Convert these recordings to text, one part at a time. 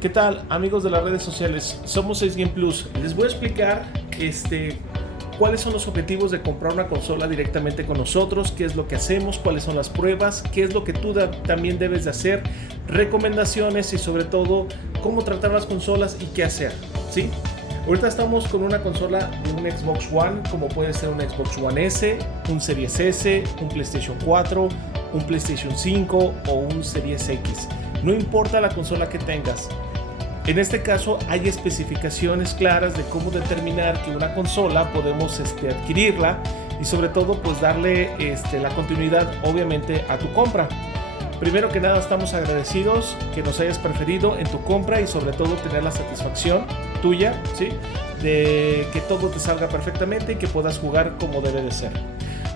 ¿Qué tal, amigos de las redes sociales? Somos 6Game Plus. Les voy a explicar cuáles son los objetivos de comprar una consola directamente con nosotros, qué es lo que hacemos, cuáles son las pruebas, qué es lo que tú también debes de hacer, recomendaciones y sobre todo cómo tratar las consolas y qué hacer, ¿sí? Ahorita estamos con una consola de un Xbox One, como puede ser un Xbox One S, un Series S, un PlayStation 4, un PlayStation 5 o un Series X. No importa la consola que tengas. En este caso hay especificaciones claras de cómo determinar que una consola podemos adquirirla y sobre todo pues darle la continuidad obviamente a tu compra. Primero que nada estamos agradecidos que nos hayas preferido en tu compra y sobre todo tener la satisfacción tuya, ¿sí? De que todo te salga perfectamente y que puedas jugar como debe de ser.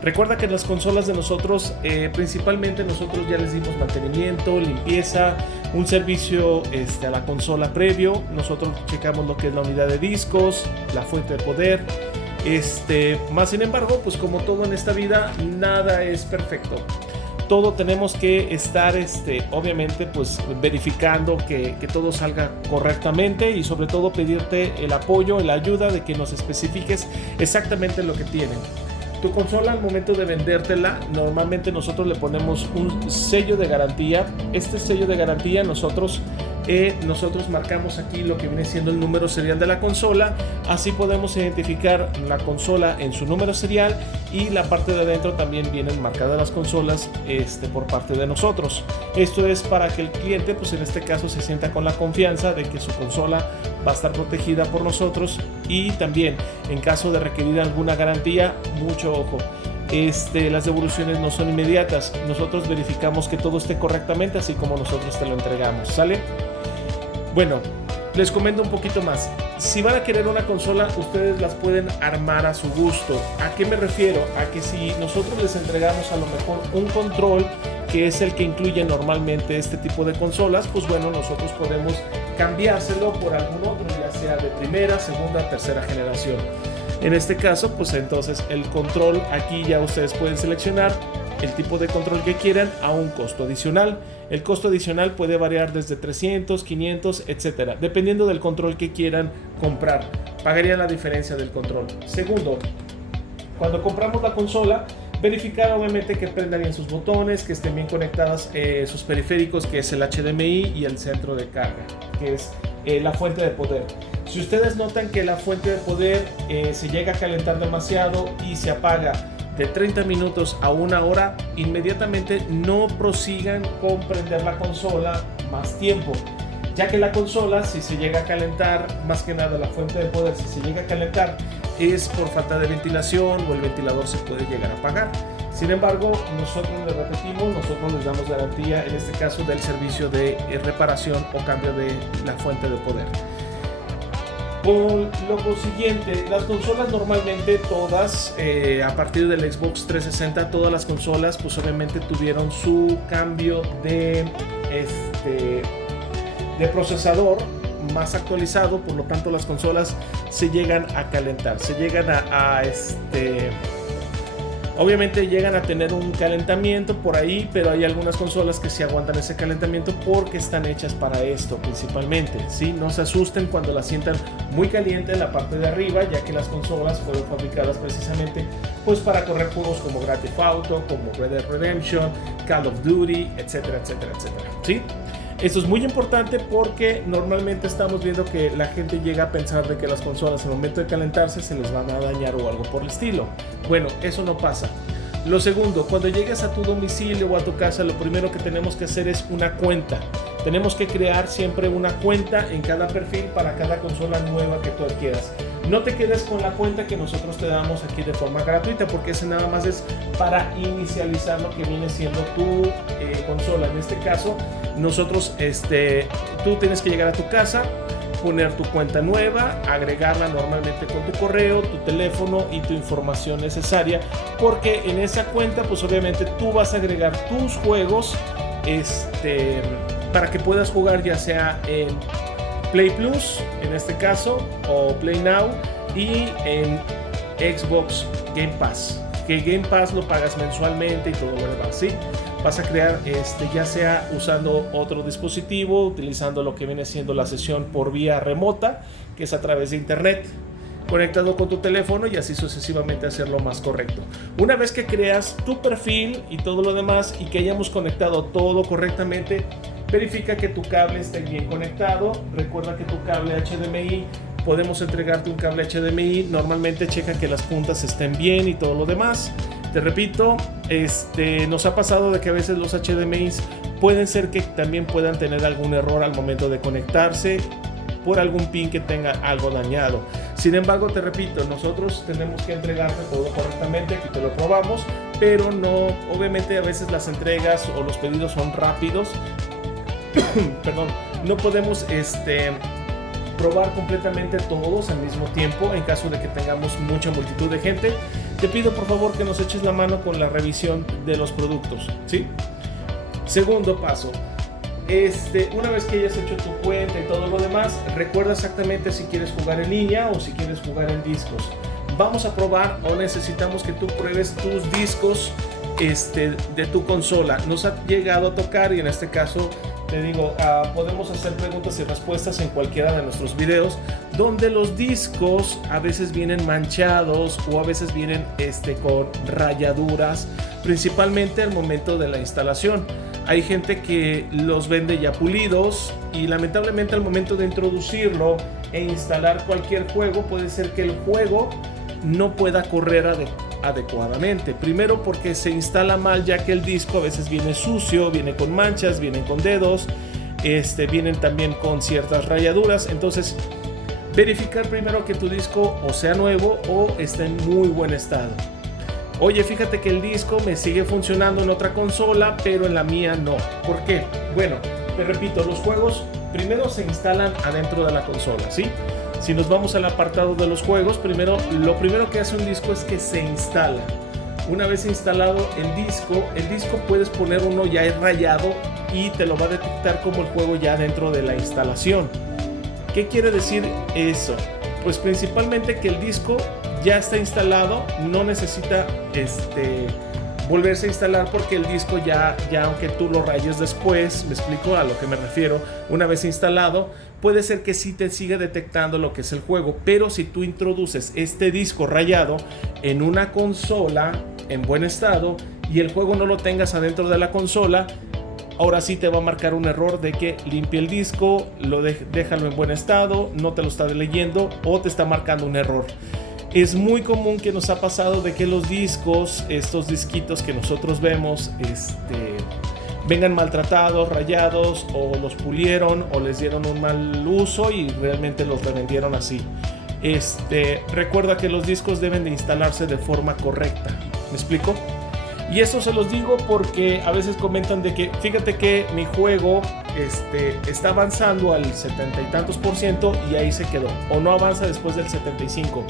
Recuerda que en las consolas de nosotros, principalmente nosotros ya les dimos mantenimiento, limpieza, un servicio a la consola previo. Nosotros checamos lo que es la unidad de discos, la fuente de poder. Más sin embargo, pues como todo en esta vida, nada es perfecto. Todo tenemos que estar, obviamente, pues verificando que todo salga correctamente y sobre todo pedirte el apoyo, la ayuda de que nos especifiques exactamente lo que tienen. Tu consola al momento de vendértela, normalmente nosotros le ponemos un sello de garantía. Este sello de garantía nosotros marcamos aquí lo que viene siendo el número serial de la consola. Así podemos identificar la consola en su número serial y la parte de adentro también vienen marcadas las consolas por parte de nosotros. Esto es para que el cliente, pues en este caso, se sienta con la confianza de que su consola va a estar protegida por nosotros y también en caso de requerir alguna garantía, mucho ojo. Las devoluciones no son inmediatas. Nosotros verificamos que todo esté correctamente así como nosotros te lo entregamos, ¿sale? Bueno, les comento un poquito más. Si van a querer una consola, ustedes las pueden armar a su gusto. ¿A qué me refiero? A que si nosotros les entregamos a lo mejor un control que es el que incluye normalmente este tipo de consolas, pues bueno, nosotros podemos cambiárselo por algún otro, ya sea de primera, segunda, tercera generación. En este caso, pues entonces el control, aquí ya ustedes pueden seleccionar el tipo de control que quieran a un costo adicional. El costo adicional puede variar desde 300, 500, etcétera, dependiendo del control que quieran comprar. Pagarían la diferencia del control. Segundo, cuando compramos la consola, verificar obviamente que prendan bien sus botones, que estén bien conectadas sus periféricos, que es el HDMI y el centro de carga, que es la fuente de poder. Si ustedes notan que la fuente de poder se llega a calentar demasiado y se apaga de 30 minutos a una hora, inmediatamente no prosigan con prender la consola más tiempo, ya que la consola, si se llega a calentar, más que nada la fuente de poder, si se llega a calentar, es por falta de ventilación o el ventilador se puede llegar a apagar. Sin embargo, nosotros les repetimos, nosotros les damos garantía, en este caso del servicio de reparación o cambio de la fuente de poder. Con lo siguiente, las consolas normalmente todas, a partir del Xbox 360, todas las consolas pues obviamente tuvieron su cambio de procesador más actualizado, por lo tanto las consolas se llegan a calentar, se llegan obviamente llegan a tener un calentamiento por ahí, pero hay algunas consolas que sí aguantan ese calentamiento porque están hechas para esto principalmente, ¿sí? No se asusten cuando la sientan muy caliente en la parte de arriba, ya que las consolas fueron fabricadas precisamente pues para correr juegos como Grand Theft Auto, como Red Dead Redemption, Call of Duty, etcétera, etcétera, etcétera, ¿sí? Esto es muy importante porque normalmente estamos viendo que la gente llega a pensar de que las consolas al momento de calentarse se les van a dañar o algo por el estilo. Bueno, eso no pasa. Lo segundo, cuando llegues a tu domicilio o a tu casa, lo primero que tenemos que hacer es una cuenta. Tenemos que crear siempre una cuenta en cada perfil para cada consola nueva que tú adquieras. No te quedes con la cuenta que nosotros te damos aquí de forma gratuita, porque ese nada más es para inicializar lo que viene siendo tu consola. En este caso, nosotros, tú tienes que llegar a tu casa, poner tu cuenta nueva, agregarla normalmente con tu correo, tu teléfono y tu información necesaria, porque en esa cuenta pues obviamente tú vas a agregar tus juegos para que puedas jugar ya sea en Play Plus en este caso o Play Now y en Xbox Game Pass, que Game Pass lo pagas mensualmente y todo lo demás, ¿sí? vas a crear ya sea usando otro dispositivo, utilizando lo que viene siendo la sesión por vía remota, que es a través de internet, conectado con tu teléfono, y así sucesivamente hacerlo más correcto. Una vez que creas tu perfil y todo lo demás y que hayamos conectado todo correctamente, verifica que tu cable esté bien conectado. Recuerda que tu cable HDMI, podemos entregarte un cable HDMI, normalmente checa que las puntas estén bien y todo lo demás. Te repito, nos ha pasado de que a veces los HDMIs pueden ser que también puedan tener algún error al momento de conectarse por algún pin que tenga algo dañado. Sin embargo, te repito, nosotros tenemos que entregarte todo correctamente, aquí te lo probamos, pero no, obviamente a veces las entregas o los pedidos son rápidos. Perdón, no podemos probar completamente todos al mismo tiempo en caso de que tengamos mucha multitud de gente. Te pido por favor que nos eches la mano con la revisión de los productos, ¿sí? Segundo paso, una vez que hayas hecho tu cuenta y todo lo demás, recuerda exactamente si quieres jugar en línea o si quieres jugar en discos. Vamos a probar, o necesitamos que tú pruebes tus discos de tu consola. Nos ha llegado a tocar, y en este caso te digo, podemos hacer preguntas y respuestas en cualquiera de nuestros videos, donde los discos a veces vienen manchados o a veces vienen con rayaduras, principalmente al momento de la instalación. Hay gente que los vende ya pulidos, y lamentablemente al momento de introducirlo e instalar cualquier juego, puede ser que el juego no pueda correr adecuadamente. Primero porque se instala mal, ya que el disco a veces viene sucio, viene con manchas, vienen con dedos, vienen también con ciertas rayaduras. Entonces, verificar primero que tu disco o sea nuevo o esté en muy buen estado. Oye, fíjate que el disco me sigue funcionando en otra consola, pero en la mía no. ¿Por qué? Bueno, te repito, los juegos primero se instalan adentro de la consola, ¿sí? Si nos vamos al apartado de los juegos, lo primero que hace un disco es que se instala. Una vez instalado el disco puedes poner uno ya rayado y te lo va a detectar como el juego ya dentro de la instalación. ¿Qué quiere decir eso? Pues principalmente que el disco ya está instalado, no necesita volverse a instalar, porque el disco ya aunque tú lo rayes después, me explico a lo que me refiero, una vez instalado, puede ser que sí te siga detectando lo que es el juego, pero si tú introduces este disco rayado en una consola en buen estado y el juego no lo tengas adentro de la consola, ahora sí te va a marcar un error de que limpie el disco, déjalo en buen estado, no te lo está leyendo o te está marcando un error. Es muy común que nos ha pasado de que los discos, estos disquitos que nosotros vemos, vengan maltratados, rayados, o los pulieron o les dieron un mal uso y realmente los revendieron así. Recuerda que los discos deben de instalarse de forma correcta. ¿Me explico? Y eso se los digo porque a veces comentan de que fíjate que mi juego está avanzando al 70 y tantos % y ahí se quedó, o no avanza después del 75%.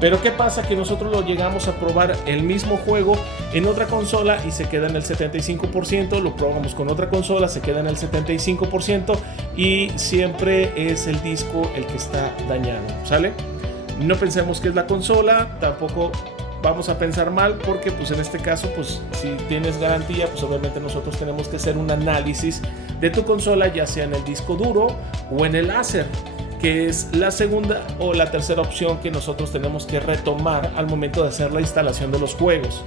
Pero ¿qué pasa? Que nosotros lo llegamos a probar el mismo juego en otra consola y se queda en el 75%, lo probamos con otra consola, se queda en el 75% y siempre es el disco el que está dañado, ¿sale? No pensemos que es la consola, tampoco vamos a pensar mal, porque pues en este caso, pues si tienes garantía, pues obviamente nosotros tenemos que hacer un análisis de tu consola, ya sea en el disco duro o en el láser, que es la segunda o la tercera opción que nosotros tenemos que retomar al momento de hacer la instalación de los juegos.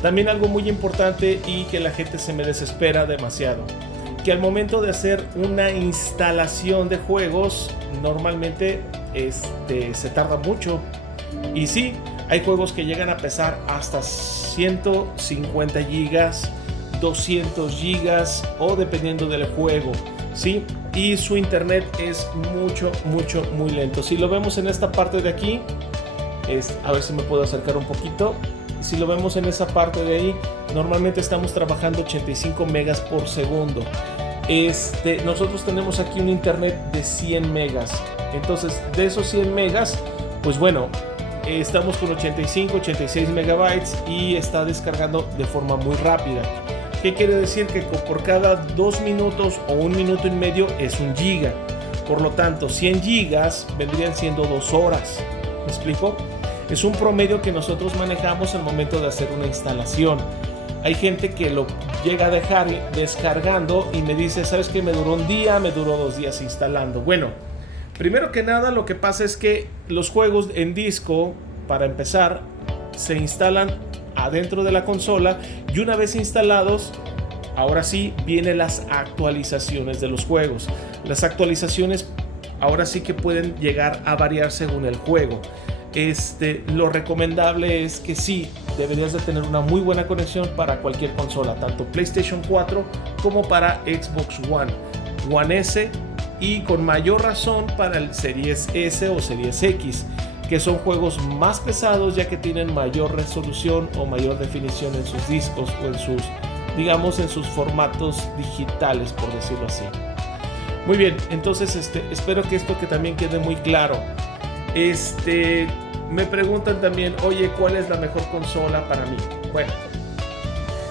También algo muy importante y que la gente se me desespera demasiado, que al momento de hacer una instalación de juegos normalmente se tarda mucho. Y sí, hay juegos que llegan a pesar hasta 150 gigas, 200 gigas o dependiendo del juego, ¿sí? Y su internet es muy lento. Si lo vemos en esta parte de aquí, a ver si me puedo acercar un poquito. Si lo vemos en esa parte de ahí, normalmente estamos trabajando 85 megas por segundo. Nosotros tenemos aquí un internet de 100 megas. Entonces, de esos 100 megas, pues bueno, estamos con 86 megabytes y está descargando de forma muy rápida. ¿Qué quiere decir? Que por cada 2 minutos o 1 minuto y medio es 1 giga. Por lo tanto, 100 gigas vendrían siendo 2 horas. ¿Me explico? Es un promedio que nosotros manejamos al momento de hacer una instalación. Hay gente que lo llega a dejar descargando y me dice, ¿sabes qué? Me duró un día, me duró 2 días instalando. Bueno, primero que nada lo que pasa es que los juegos en disco, para empezar, se instalan adentro de la consola y una vez instalados, ahora sí vienen las actualizaciones de los juegos. Las actualizaciones ahora sí que pueden llegar a variar según el juego. Lo recomendable es que sí, deberías de tener una muy buena conexión para cualquier consola, tanto PlayStation 4 como para Xbox One, One S y con mayor razón para el Series S o Series X, que son juegos más pesados ya que tienen mayor resolución o mayor definición en sus discos o en sus, digamos, en sus formatos digitales, por decirlo así. Muy bien, entonces espero que esto que también quede muy claro. Me preguntan también, oye, ¿cuál es la mejor consola para mí? Bueno,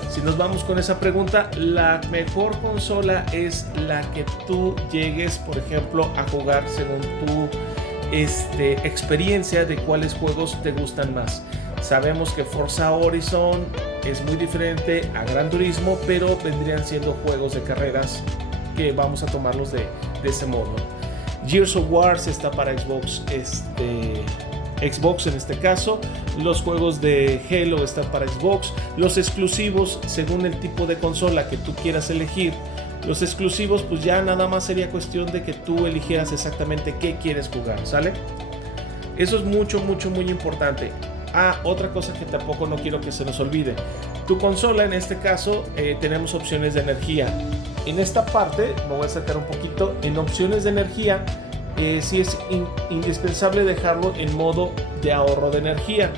si nos vamos con esa pregunta, la mejor consola es la que tú llegues, por ejemplo, a jugar según tu experiencia de cuáles juegos te gustan más. Sabemos que Forza Horizon es muy diferente a Gran Turismo, pero vendrían siendo juegos de carreras que vamos a tomarlos de ese modo. Gears of War está para Xbox, Xbox en este caso. Los juegos de Halo están para Xbox. Los exclusivos, según el tipo de consola que tú quieras elegir, los exclusivos pues ya nada más sería cuestión de que tú eligieras exactamente qué quieres jugar, ¿sale? Eso es muy importante. Otra cosa que tampoco no quiero que se nos olvide. Tu consola, en este caso, tenemos opciones de energía. En esta parte, me voy a sacar un poquito, en opciones de energía, sí es indispensable dejarlo en modo de ahorro de energía.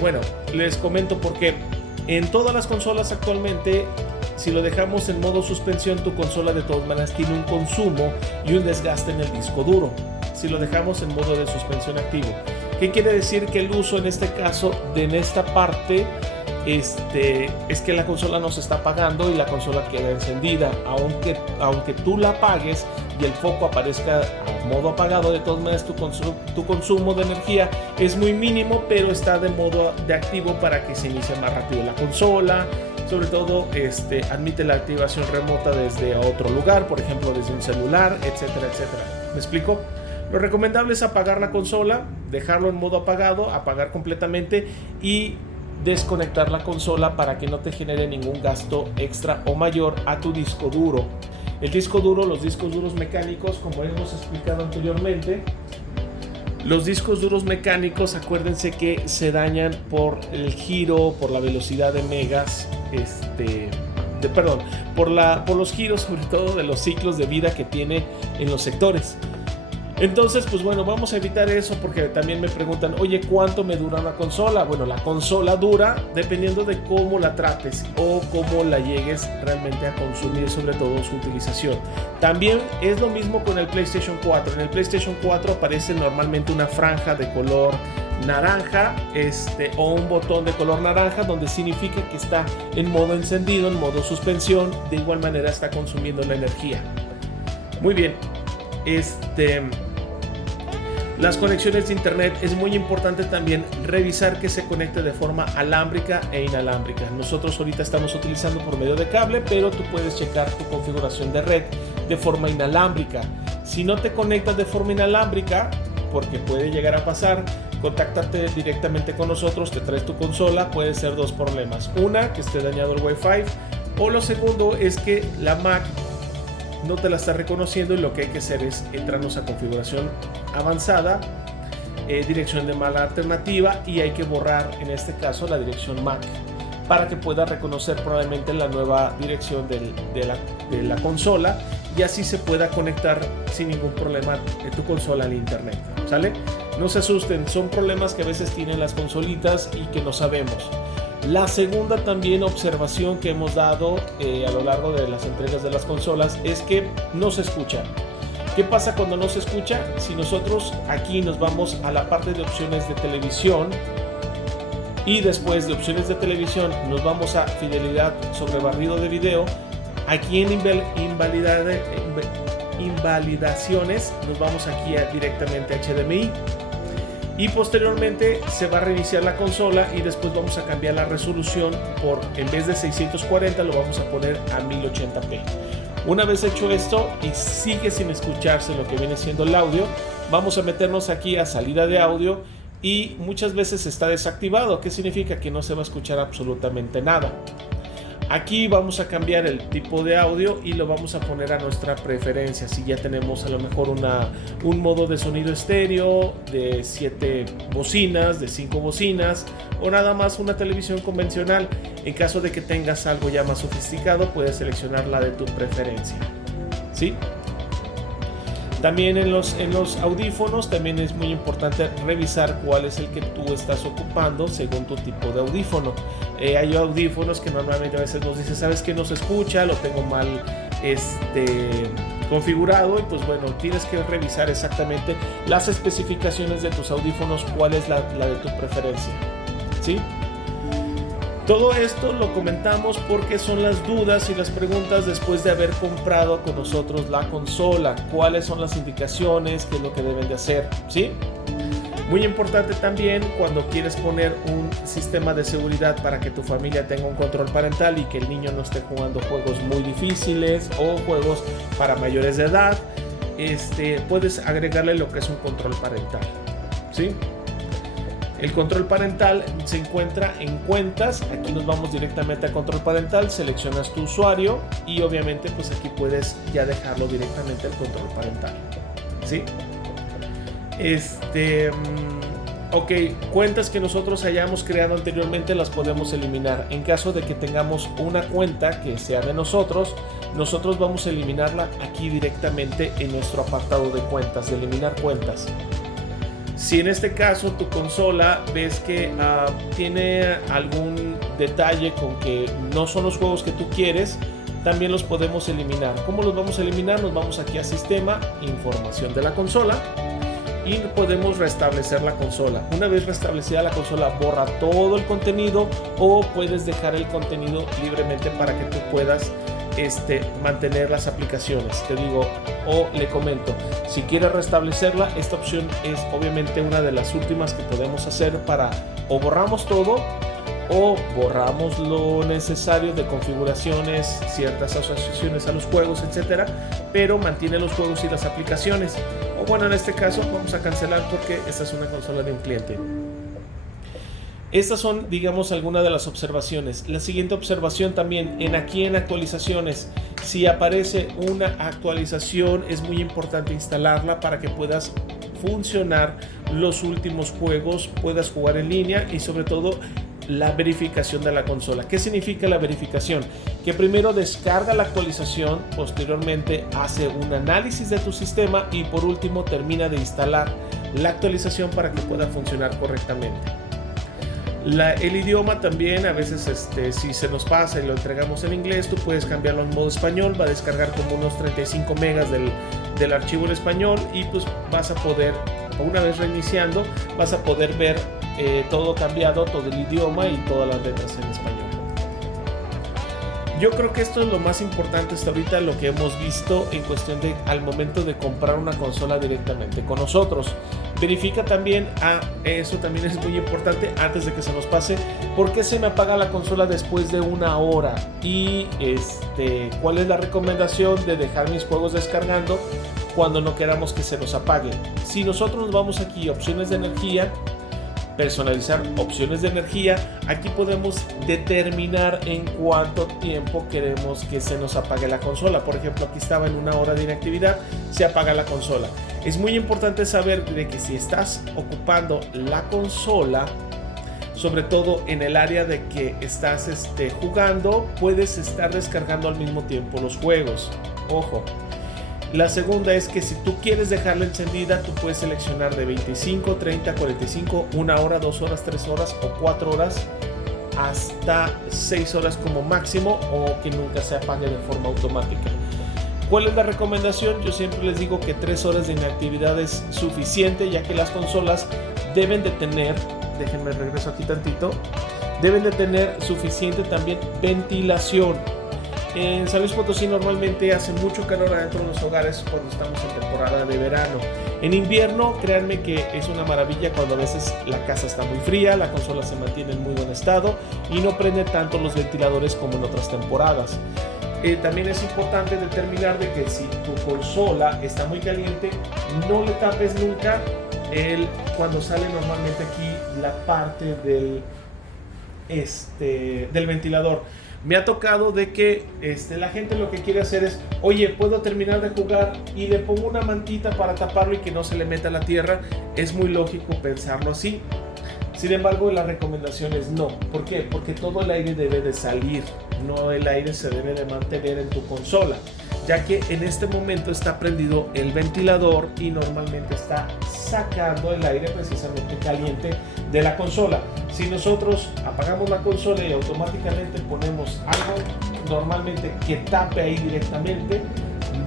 Bueno, les comento por qué. En todas las consolas actualmente, si lo dejamos en modo suspensión, tu consola de todas maneras tiene un consumo y un desgaste en el disco duro. Si lo dejamos en modo de suspensión activo, ¿qué quiere decir? Que el uso en este caso, en esta parte, es que la consola no se está apagando y la consola queda encendida. Aunque tú la apagues y el foco aparezca a modo apagado, de todas maneras tu consumo de energía es muy mínimo, pero está de modo de activo para que se inicie más rápido la consola. Sobre todo admite la activación remota desde otro lugar, por ejemplo desde un celular, etcétera, etcétera. ¿Me explico? Lo recomendable es apagar la consola, dejarlo en modo apagado, apagar completamente y desconectar la consola para que no te genere ningún gasto extra o mayor a tu disco duro. El disco duro, los discos duros mecánicos, como hemos explicado anteriormente, los discos duros mecánicos, acuérdense que se dañan por el giro, por la velocidad de megas, por los giros, sobre todo de los ciclos de vida que tiene en los sectores. Entonces, pues bueno, vamos a evitar eso porque también me preguntan, oye, ¿cuánto me dura una consola? Bueno, la consola dura dependiendo de cómo la trates o cómo la llegues realmente a consumir, sobre todo su utilización. También es lo mismo con el PlayStation 4. En el PlayStation 4 aparece normalmente una franja de color naranja o un botón de color naranja donde significa que está en modo encendido, en modo suspensión. De igual manera está consumiendo la energía. Muy bien. Las conexiones de internet es muy importante también revisar que se conecte de forma alámbrica e inalámbrica. Nosotros ahorita estamos utilizando por medio de cable, pero tú puedes checar tu configuración de red de forma inalámbrica. Si no te conectas de forma inalámbrica, porque puede llegar a pasar, contáctate directamente con nosotros, te traes tu consola. Puede ser dos problemas: una, que esté dañado el Wi-Fi, o lo segundo es que la Mac no te la está reconociendo y lo que hay que hacer es entrarnos a configuración avanzada, dirección de mala alternativa, y hay que borrar en este caso la dirección MAC para que pueda reconocer probablemente la nueva dirección de la consola y así se pueda conectar sin ningún problema de tu consola al internet, ¿sale? No se asusten, son problemas que a veces tienen las consolitas y que no sabemos. La segunda también observación que hemos dado a lo largo de las entregas de las consolas es que no se escucha. ¿Qué pasa cuando no se escucha? Si nosotros aquí nos vamos a la parte de opciones de televisión y después de opciones de televisión nos vamos a fidelidad sobre barrido de video, aquí en invalidaciones nos vamos aquí directamente a HDMI y posteriormente se va a reiniciar la consola y después vamos a cambiar la resolución por, en vez de 640 lo vamos a poner a 1080p. Una vez hecho esto y sigue sin escucharse lo que viene siendo el audio, vamos a meternos aquí a salida de audio y muchas veces está desactivado. ¿Qué significa? Que no se va a escuchar absolutamente nada. Aquí vamos a cambiar el tipo de audio y lo vamos a poner a nuestra preferencia. Si ya tenemos a lo mejor un modo de sonido estéreo de 7 bocinas, de 5 bocinas o nada más una televisión convencional. En caso de que tengas algo ya más sofisticado, puedes seleccionar la de tu preferencia, ¿sí? También en los audífonos también es muy importante revisar cuál es el que tú estás ocupando según tu tipo de audífono. Hay audífonos que normalmente a veces nos dicen, ¿sabes qué? No se escucha, lo tengo mal configurado, y pues bueno, tienes que revisar exactamente las especificaciones de tus audífonos, cuál es la de tu preferencia, ¿sí? Todo esto lo comentamos porque son las dudas y las preguntas después de haber comprado con nosotros la consola. ¿Cuáles son las indicaciones? ¿Qué es lo que deben de hacer? ¿Sí? Muy importante también cuando quieres poner un sistema de seguridad para que tu familia tenga un control parental y que el niño no esté jugando juegos muy difíciles o juegos para mayores de edad, puedes agregarle lo que es un control parental, ¿sí? El control parental se encuentra en cuentas. Aquí nos vamos directamente a control parental, seleccionas tu usuario y obviamente pues aquí puedes ya dejarlo directamente el control parental, ¿sí? Ok, cuentas que nosotros hayamos creado anteriormente las podemos eliminar. En caso de que tengamos una cuenta que sea de nosotros vamos a eliminarla aquí directamente en nuestro apartado de cuentas, de eliminar cuentas. Si en este caso tu consola ves que tiene algún detalle con que no son los juegos que tú quieres, también los podemos eliminar. ¿Cómo los vamos a eliminar? Nos vamos aquí a Sistema, Información de la consola y podemos restablecer la consola. Una vez restablecida la consola, borra todo el contenido o puedes dejar el contenido libremente para que tú puedas mantener las aplicaciones. Te digo, o le comento, si quieres restablecerla, esta opción es obviamente una de las últimas que podemos hacer para o borramos todo o borramos lo necesario de configuraciones, ciertas asociaciones a los juegos, etcétera, pero mantiene los juegos y las aplicaciones. O bueno, en este caso vamos a cancelar porque esta es una consola de un cliente. Estas son, digamos, algunas de las observaciones. La siguiente observación también, aquí en actualizaciones, si aparece una actualización, es muy importante instalarla para que puedas funcionar los últimos juegos, puedas jugar en línea y sobre todo la verificación de la consola. ¿Qué significa la verificación? Que primero descarga la actualización, posteriormente hace un análisis de tu sistema y por último termina de instalar la actualización para que pueda funcionar correctamente. El idioma también, a veces si se nos pasa y lo entregamos en inglés, tú puedes cambiarlo en modo español, va a descargar como unos 35 megas del archivo en español y pues vas a poder, una vez reiniciando, vas a poder ver todo cambiado, todo el idioma y todas las letras en español. Yo creo que esto es lo más importante hasta ahorita, lo que hemos visto en cuestión de al momento de comprar una consola directamente con nosotros. Verifica también, eso también es muy importante antes de que se nos pase, ¿por qué se me apaga la consola después de una hora? Y ¿cuál es la recomendación de dejar mis juegos descargando cuando no queramos que se nos apague? Si nosotros nos vamos aquí a opciones de energía, personalizar opciones de energía, aquí podemos determinar en cuánto tiempo queremos que se nos apague la consola. Por ejemplo, aquí estaba en una hora de inactividad, se apaga la consola. Es muy importante saber de que si estás ocupando la consola, sobre todo en el área de que estás jugando, puedes estar descargando al mismo tiempo los juegos. Ojo. La segunda es que si tú quieres dejarla encendida, tú puedes seleccionar de 25, 30, 45, 1 hora, 2 horas, 3 horas o 4 horas hasta 6 horas como máximo, o que nunca se apague de forma automática. ¿Cuál es la recomendación? Yo siempre les digo que 3 horas de inactividad es suficiente, ya que las consolas deben de tener, déjenme regreso aquí tantito, deben de tener suficiente también ventilación. En San Luis Potosí normalmente hace mucho calor adentro de los hogares cuando estamos en temporada de verano. En invierno, créanme que es una maravilla cuando a veces la casa está muy fría, la consola se mantiene en muy buen estado y no prende tanto los ventiladores como en otras temporadas. También es importante determinar de que si tu consola está muy caliente, no le tapes nunca cuando sale normalmente aquí la parte del ventilador. Me ha tocado de que la gente lo que quiere hacer es, oye, puedo terminar de jugar y le pongo una mantita para taparlo y que no se le meta la tierra. Es muy lógico pensarlo así. Sin embargo, la recomendación es no. ¿Por qué? Porque todo el aire debe de salir, no el aire se debe de mantener en tu consola, ya que en este momento está prendido el ventilador y normalmente está sacando el aire precisamente caliente de la consola. Si nosotros apagamos la consola y automáticamente ponemos algo normalmente que tape ahí directamente,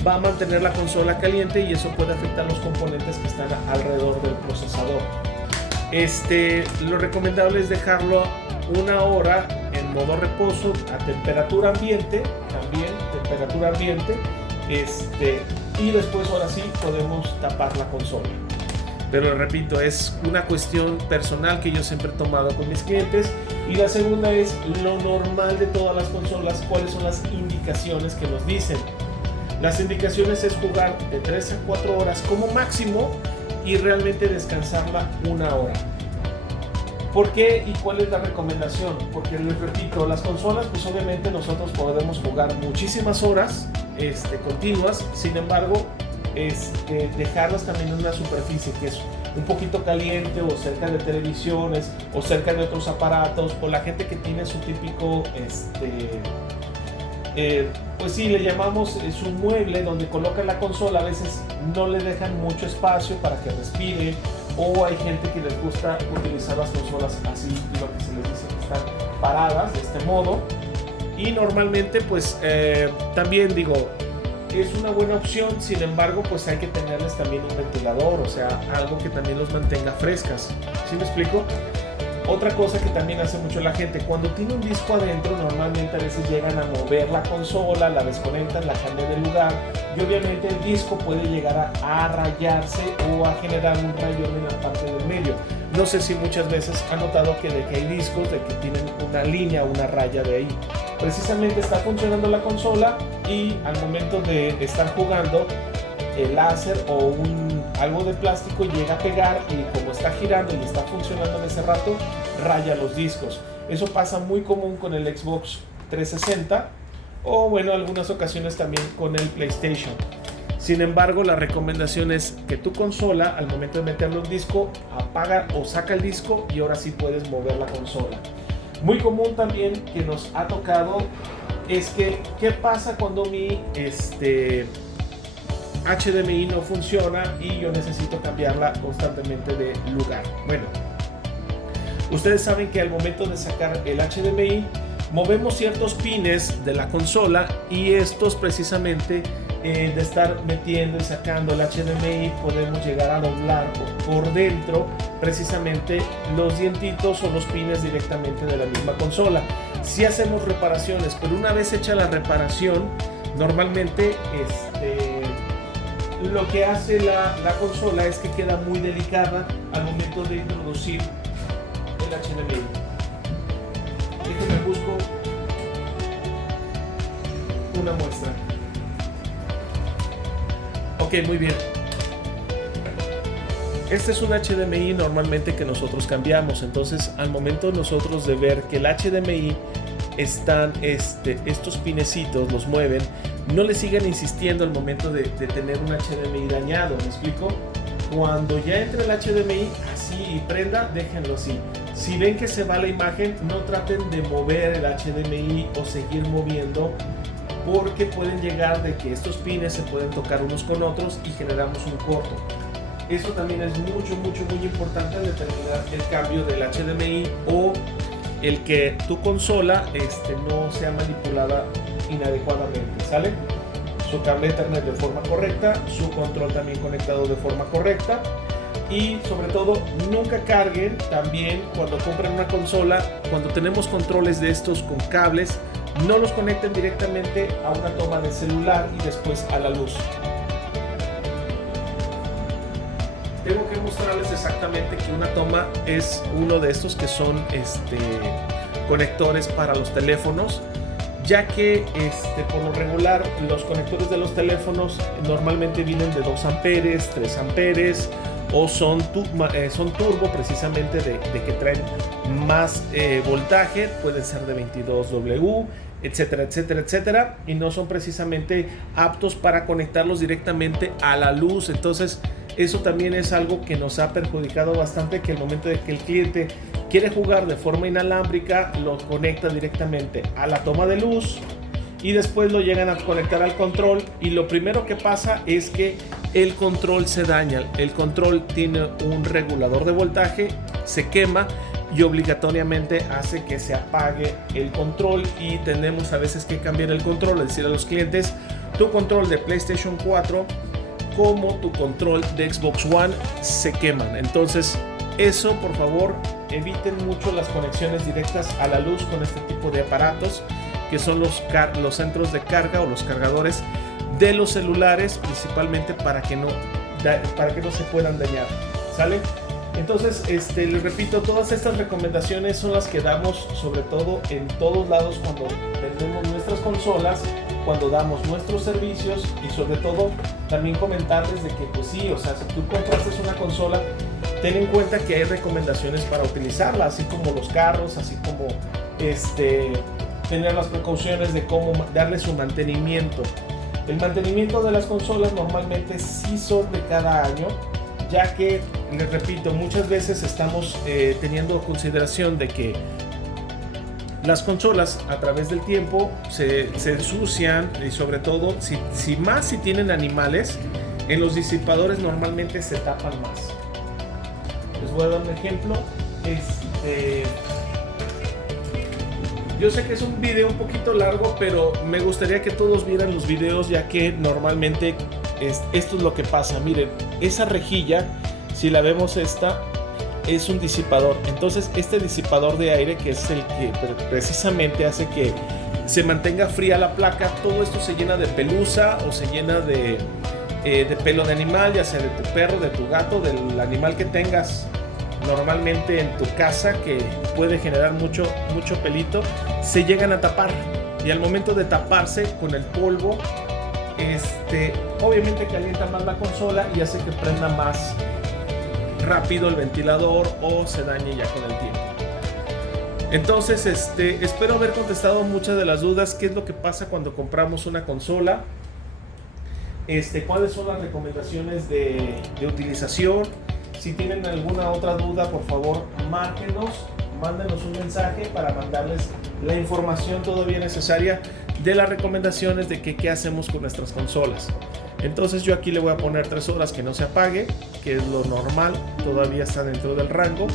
va a mantener la consola caliente y eso puede afectar los componentes que están alrededor del procesador. Lo recomendable es dejarlo 1 hora en modo reposo a temperatura ambiente, también temperatura ambiente, y después ahora sí podemos tapar la consola. Pero repito, es una cuestión personal que yo siempre he tomado con mis clientes. Y la segunda es lo normal de todas las consolas, cuáles son las indicaciones que nos dicen. Las indicaciones es jugar de 3 a 4 horas como máximo y realmente descansarla 1 hora. ¿Por qué y cuál es la recomendación? Porque les repito, las consolas pues obviamente nosotros podemos jugar muchísimas horas continuas, sin embargo dejarlas también en una superficie que es un poquito caliente o cerca de televisiones o cerca de otros aparatos, o la gente que tiene su típico pues sí, le llamamos su mueble donde colocan la consola. A veces no le dejan mucho espacio para que respire, o hay gente que les gusta utilizar las consolas así, lo que se les dice que están paradas de este modo. Y normalmente pues también digo, es una buena opción. Sin embargo, pues hay que tenerles también un ventilador, o sea, algo que también los mantenga frescas. ¿Sí me explico? Otra cosa que también hace mucho la gente, cuando tiene un disco adentro, normalmente a veces llegan a mover la consola, la desconectan, la cambian de lugar, y obviamente el disco puede llegar a rayarse o a generar un rayón en la parte del medio. No sé si muchas veces han notado que hay discos de que tienen una línea o una raya de ahí. Precisamente está funcionando la consola y al momento de estar jugando, el láser o algo de plástico llega a pegar, y como está girando y está funcionando en ese rato, raya los discos. Eso pasa muy común con el Xbox 360 o bueno, algunas ocasiones también con el PlayStation. Sin embargo, la recomendación es que tu consola, al momento de meterle un disco, apaga o saca el disco y ahora sí puedes mover la consola. Muy común también que nos ha tocado es que, ¿qué pasa cuando mi HDMI no funciona y yo necesito cambiarla constantemente de lugar? Bueno, ustedes saben que al momento de sacar el HDMI movemos ciertos pines de la consola, y estos precisamente de estar metiendo y sacando el HDMI podemos llegar a doblar por dentro precisamente los dientitos o los pines directamente de la misma consola. Si hacemos reparaciones, pero una vez hecha la reparación, normalmente lo que hace la consola es que queda muy delicada al momento de introducir el HDMI. Déjenme busco una muestra. Ok, muy bien. Este es un HDMI normalmente que nosotros cambiamos. Entonces, al momento nosotros de ver que el HDMI están estos pinecitos los mueven, no le sigan insistiendo al momento de tener un HDMI dañado. ¿Me explico? Cuando ya entre el HDMI así y prenda, déjenlo así. Si ven que se va la imagen, no traten de mover el HDMI o seguir moviendo, porque pueden llegar de que estos pines se pueden tocar unos con otros y generamos un corto. Eso también es muy importante al determinar el cambio del HDMI o el que tu consola no sea manipulada inadecuadamente, ¿sale? Su cable Ethernet de forma correcta, su control también conectado de forma correcta, y sobre todo nunca carguen también cuando compren una consola. Cuando tenemos controles de estos con cables, no los conecten directamente a una toma de celular y después a la luz. Tengo que mostrarles exactamente que una toma es uno de estos que son conectores para los teléfonos, ya que por lo regular los conectores de los teléfonos normalmente vienen de 2 amperes, 3 amperes o son turbo precisamente de que traen más voltaje, pueden ser de 22W, etcétera, etcétera, etcétera, y no son precisamente aptos para conectarlos directamente a la luz. Entonces eso también es algo que nos ha perjudicado bastante, que el momento de que el cliente quiere jugar de forma inalámbrica, lo conecta directamente a la toma de luz y después lo llegan a conectar al control, y lo primero que pasa es que el control se daña. El control tiene un regulador de voltaje, se quema y obligatoriamente hace que se apague el control, y tenemos a veces que cambiar el control, es decir a los clientes: tu control de PlayStation 4 como tu control de Xbox One se queman. Entonces eso, por favor, eviten mucho las conexiones directas a la luz con este tipo de aparatos, que son los centros de carga o los cargadores de los celulares, principalmente para que no se puedan dañar, ¿sale? Entonces, les repito, todas estas recomendaciones son las que damos sobre todo en todos lados cuando vendemos nuestras consolas, cuando damos nuestros servicios, y sobre todo también comentarles de que pues sí, o sea, si tú compraste una consola, ten en cuenta que hay recomendaciones para utilizarla, así como los carros, así como tener las precauciones de cómo darle su mantenimiento. El mantenimiento de las consolas normalmente sí son de cada año, ya que, les repito, muchas veces estamos teniendo consideración de que las consolas a través del tiempo se ensucian, y sobre todo si tienen animales, en los disipadores normalmente se tapan más. Les voy a dar un ejemplo. Yo sé que es un video un poquito largo, pero me gustaría que todos vieran los videos, ya que normalmente esto es lo que pasa. Miren, esa rejilla, si la vemos, esta es un disipador. Entonces este disipador de aire, que es el que precisamente hace que se mantenga fría la placa, todo esto se llena de pelusa o se llena de pelo de animal, ya sea de tu perro, de tu gato, del animal que tengas normalmente en tu casa, que puede generar mucho pelito. Se llegan a tapar, y al momento de taparse con el polvo, obviamente calienta más la consola y hace que prenda más rápido el ventilador o se dañe ya con el tiempo. Entonces espero haber contestado muchas de las dudas. ¿Qué es lo que pasa cuando compramos una consola? ¿Cuáles son las recomendaciones de utilización? Si tienen alguna otra duda, por favor mándenos un mensaje para mandarles la información todavía necesaria de las recomendaciones de qué hacemos con nuestras consolas. Entonces yo aquí le voy a poner 3 horas que no se apague, que es lo normal, todavía está dentro del rango.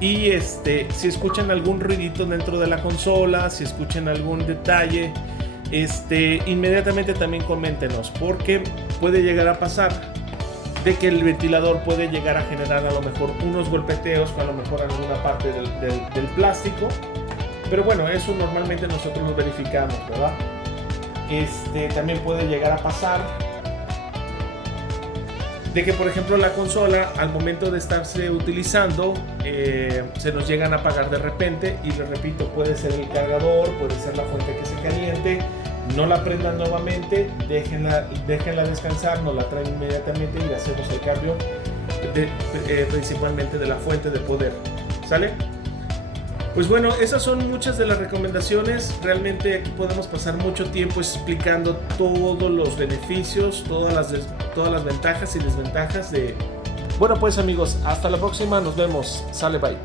Y si escuchan algún ruidito dentro de la consola, si escuchan algún detalle, inmediatamente también coméntenos, porque puede llegar a pasar de que el ventilador puede llegar a generar a lo mejor unos golpeteos con a lo mejor alguna parte del plástico, pero bueno, eso normalmente nosotros lo verificamos, ¿verdad? También puede llegar a pasar de que, por ejemplo, la consola al momento de estarse utilizando se nos llegan a apagar de repente, y les repito, puede ser el cargador, puede ser la fuente que se caliente. No la prendan nuevamente, déjenla descansar, nos la traen inmediatamente y hacemos el cambio principalmente de la fuente de poder, ¿sale? Pues bueno, esas son muchas de las recomendaciones. Realmente aquí podemos pasar mucho tiempo explicando todos los beneficios, todas las ventajas y desventajas de... Bueno, pues amigos, hasta la próxima, nos vemos, sale, bye.